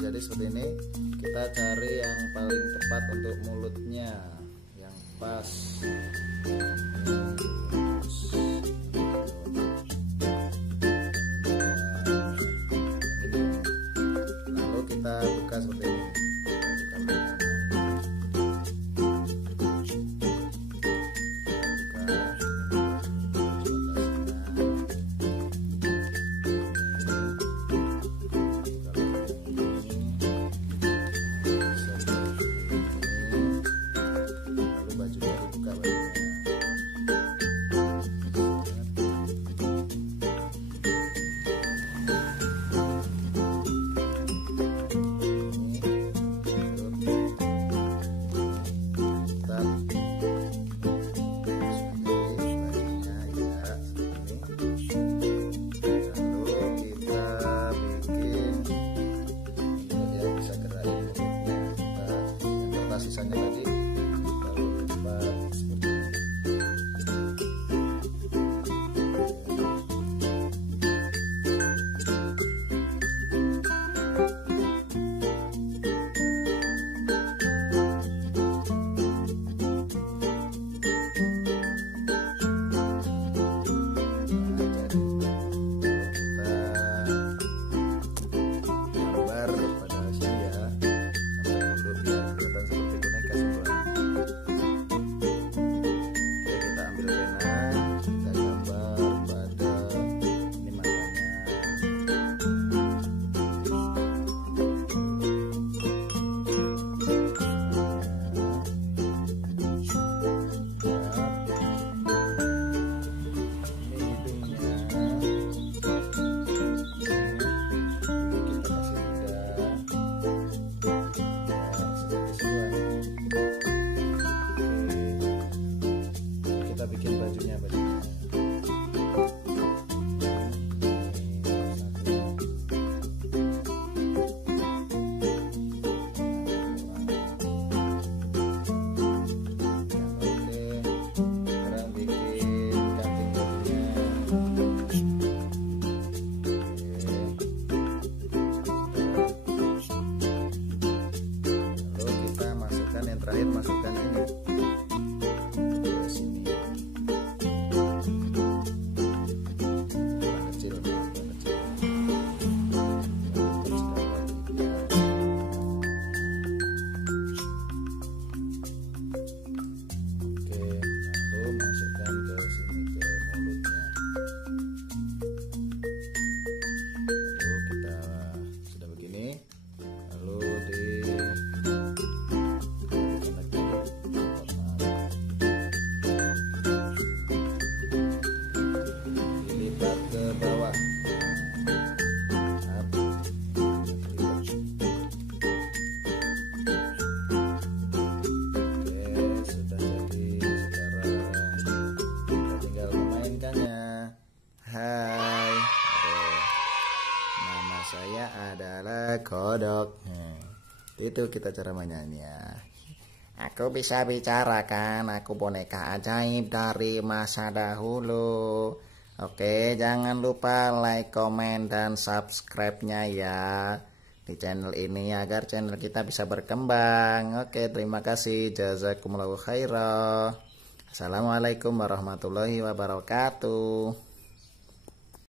jadi seperti ini. Kita cari yang paling tepat untuk mulutnya, yang pas. Lalu kita buka seperti ini. Sisanya tadi lalu cepat seperti ini. Kita bikin bajunya. Yang terakhir masukkan ini ke sini, kecil. Oke, lalu masukkan ke sini ke mulutnya. Lalu kita sudah begini, lalu dilipat ke bawah. Oke, sudah jadi sekarang. Kita tinggal memainkannya. Hai, nama saya adalah kodok. Itu kita cara mainannya. Aku bisa bicara kan, aku boneka ajaib dari masa dahulu. Oke, jangan lupa like, komen, dan subscribe-nya ya di channel ini agar channel kita bisa berkembang. Oke, terima kasih. Jazakumullahu khairan. Assalamualaikum warahmatullahi wabarakatuh.